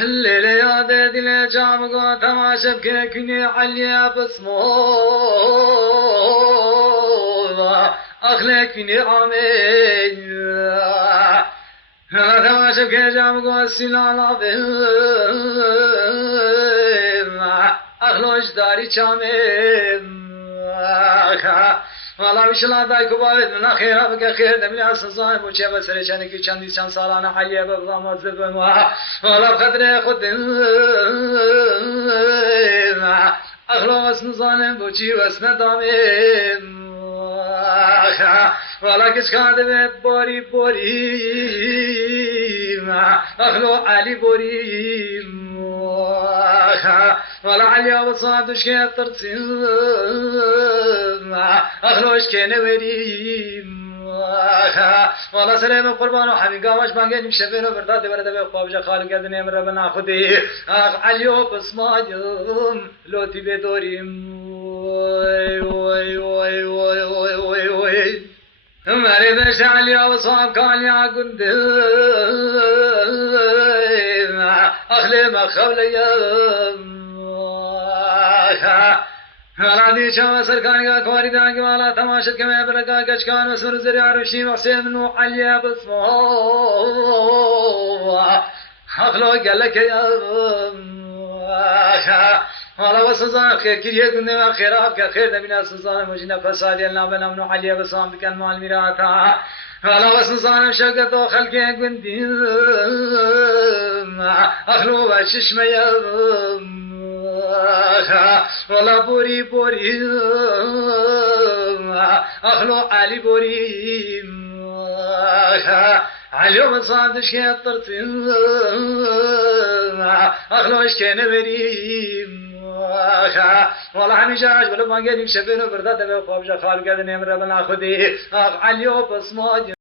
الليلة يا دادي لا جامقو تماشى بكيكني عليا بصموضة أخلقني عمي تماشى بكي جامقو السلال عظيم أخلوش داري شامي والله مش لا دايك وبارد من أخيرا بك خير دم يا سزايم وشي بسري شانك شاندي شان سالانا حليه ببضام زبن والله بقدر خد أخلو اسم ظالم بوشي واسم دامين والله كش كادم بوري بوري أخلو علي بوري والله عليا وصادش كي ترسم أخلوش كي نوريم والله سلام قربان وحبيب قامش بانجين مشفين وبرداد برد بخواب جا خالق قدني من ربنا خدي عليو بسمايم لو تبي دوريم وي وي وي وي وي وي وي مري بش عليا وصاب كان يا قنديم أخلي ما خوليم رادي شام سركان کا کواری دان کی والا تماشت کے میں برکا کچکان وسر زری عرشی وحسین نو علیا بسمو اخلو قالك يا والله وسزان خير كريه كنا خيرات كخير نبينا سزان مجنا فساد لنا بنا من عليا بسام كان مال ميراثا والله وسزان شقت خلق قندي اخلو بشش ميا والله بوري بوري أخلو علي بوري علي مصادش كي طرتين أخلو إيش كان بري والله حمي جاش ولا ما قال يمشي بينه بردات بيوقف جا خالق هذا نمر بنا خدي علي بس ما